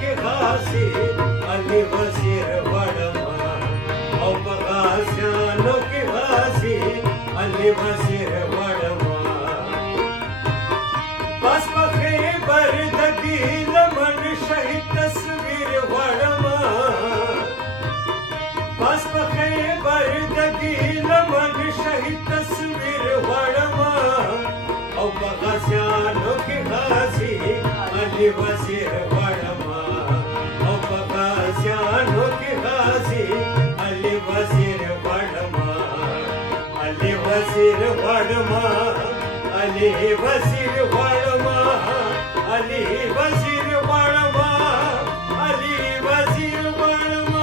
के खासी अली वजीर वड़मा औ बगासियानो के खासी अली वजीर वड़मा बस पखे बरदगी लमन शहीद तस्वीर वड़मा बस पखे बरदगी लमन शहीद तस्वीर वड़मा औ बगासियानो के खासी अली वजीर वड़मा औ बगासियानो के खासी अली वजीर वड़मा अली वजीर वड़मा अली वजीर वड़मा अली वजीर वड़मा अली वजीर वड़मा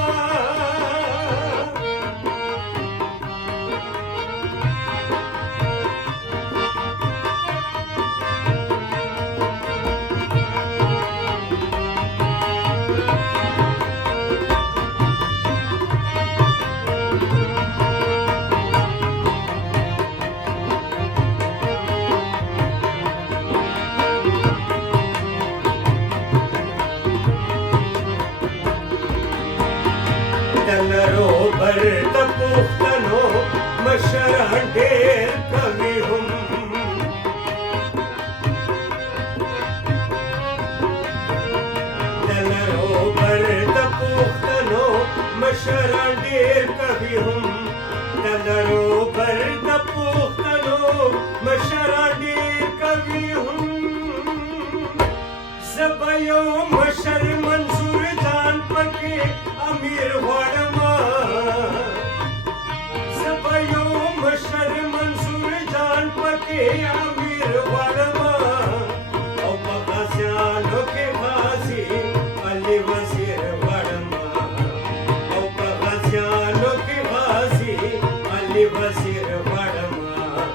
दलरो बर तपुख्तनो मशरा ढेर कवि हम दलरो बर तपुख्तनो मशरा ढेर कवि हम दलरो बर तपुख्तनो मशरा ढेर कवि हम ज़बयो मशर मंसूर जान पके अमीर वड़मा ज़बयो मशर मंसूर जान पके अमीर वड़मा औ बगासियानो के खासी अली वजीर वड़मा औ बगासियानो के खासी अली वजीर वड़मा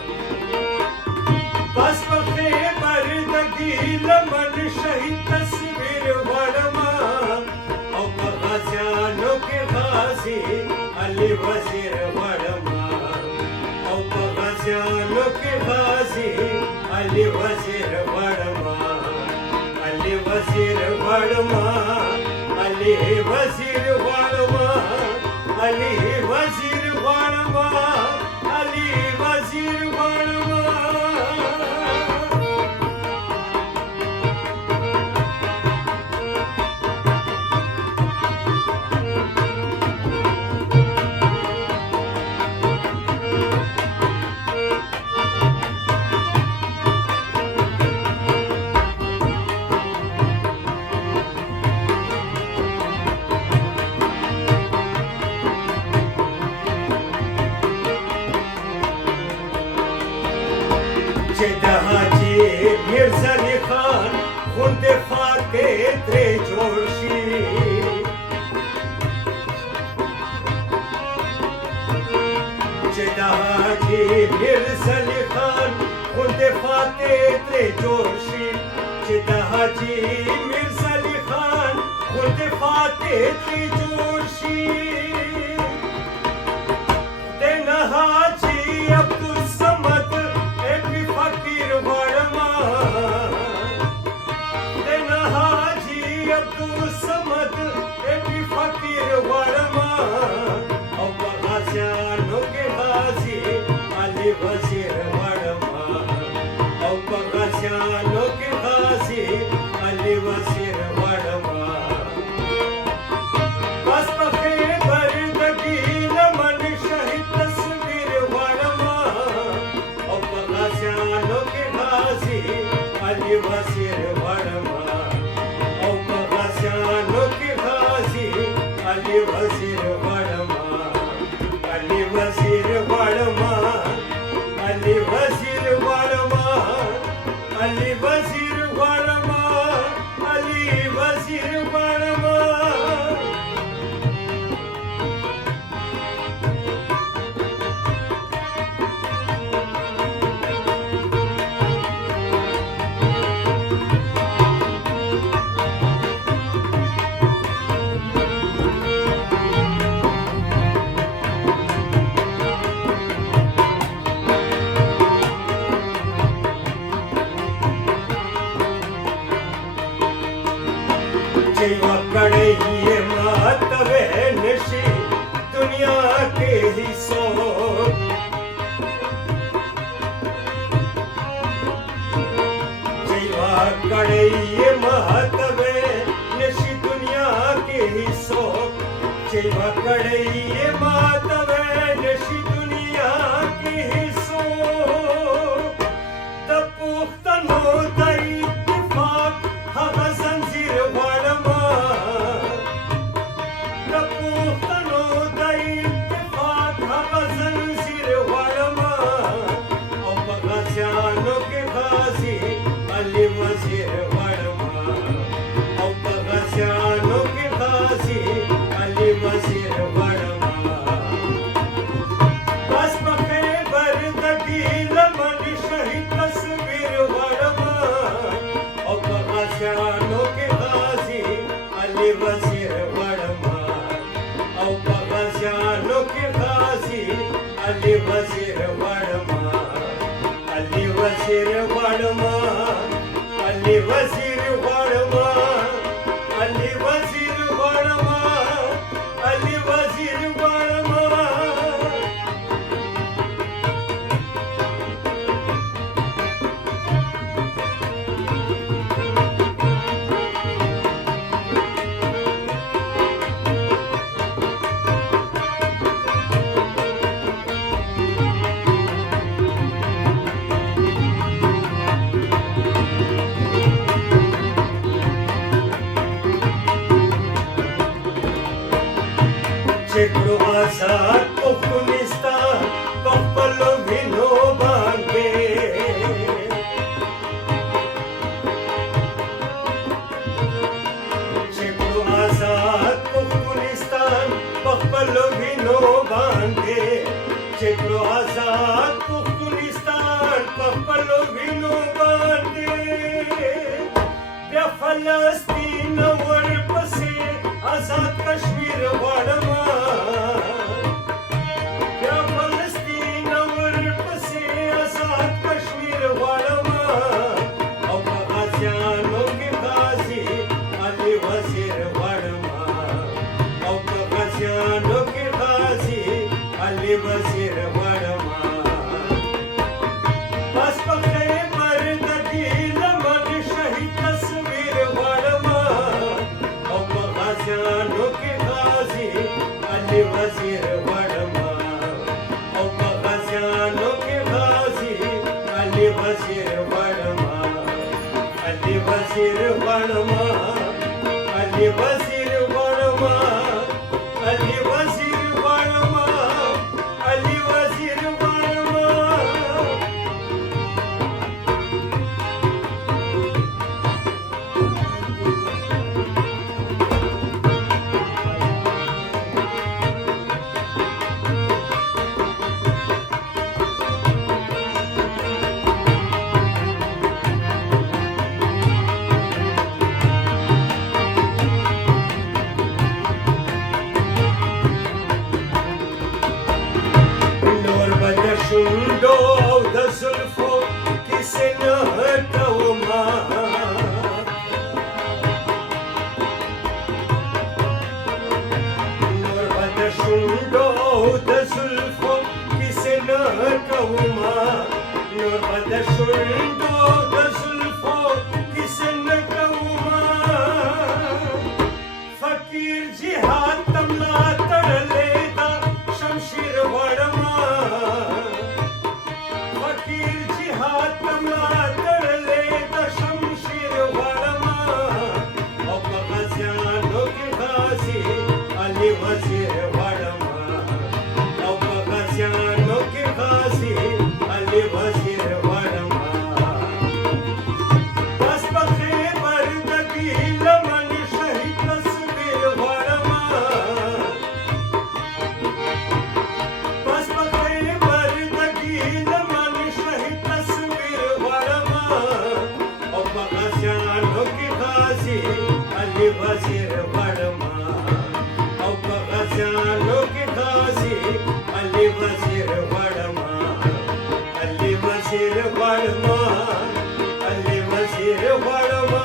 बस पखे बरदगी लमन शहीद तस्वीर वड़मा औ बगासियानो के खासी अली वजीर वड़मा औ बगासियानो के खासी अली वजीर वड़मा अली वजीर वड़मा अली वजीर वड़मा अली वजीर वड़मा अली वजीर वड़मा हाजी मिर्जा अली खान खुद फाते त्रे जोशी हाजी मिर्जा अली खान खुद फाते त्रे जोशी हाजी मिर्जा अली खान खुद फाते त्रे जोशी तेना हाजी अब्दुल समद फकीर वड़मा तेना हाजी अब्दुल समद एक फकीर वड़मा औ बगासियानो के खासी अली वजीर वड़मा औ बगासियानो के खासी अली वजीर वड़मा बस पखे बरदगी लमन शहीद तस्वीर वड़मा औ बगासियानो के खासी अली वजीर वड़मा औ बगासियानो के खासी अली वजीर वड़मा जैवा कड़े मातवे निशी दुनिया के ही सो जैवा कड़े मातवे निशी दुनिया के ही सो जैवा कड़े मातवे निशी दुनिया के ही सो तपुख्तनो दई इत्तिफाक हगा जंजीर वाड़मा तपुख्तनो दई इत्तिफाक हगा जंजीर वाड़मा और बगासियानो के गाजी अली वजीर वाड़मा और बगासियानो के गाजी अली वजीर वाड़मा बस पखे बरदगी लमन शहीद तस्वीर वाड़मा और बगासियानो के गाजी अली वजीर वाड़मा और बगासियानो के गाजी अली वजीर वाड़मा अली वजीर वाड़मा अली वजीर वाड़मा अली वजीर वाड़मा अली वजीर वाड़मा Cekro azad Afghanistan Papalo vino bange Cekro azad Afghanistan Papalo vino bange Cekro azad Afghanistan Papalo vino bange Ya Falastin war pase azad Kashmir वाड़मा क्या फलस्तीन और पसे आजाद कश्मीर वाड़मा और बगासियानो के गाजी अली वजीर वाड़मा और बगासियानो के गाजी अली वजीर वाड़मा बस पखे बरदगी लमन शहीद तस्वीर वाड़मा और बगासियानो के गाजी अली वजीर वाड़मा और बगासियानो के गाजी अली वजीर वाड़मा अली वजीर वाड़मा अली वजीर वाड़मा अली वजीर वाड़मा अली वजीर वाड़मा नूर बदशुंडो द जुल्फो किसे न हटवमा नूर बदशुंडो द जुल्फो किसे न हटवमा नूर बदशुंडो द जुल्फो किसे न हटवमा फकीर जिहाद तमला तड़लेदा शमशीर वाड़मा फकीर जिहाद तमला तड़लेदा शमशीर वाड़मा और बगासियानो के गाजी अली वजीर वाड़मा और बगासियानो के गाजी अली वजीर वाड़मा बस पखे बरदगी लमन शहीद तस्वीर वाड़मा बस पखे बरदगी लमन शहीद तस्वीर वाड़मा और बगासियानो के गाजी अली वजीर वाड़मा और बगासियानो के गाजी अली वजीर वाड़मा अली वजीर वाड़मा अली वजीर वाड़मा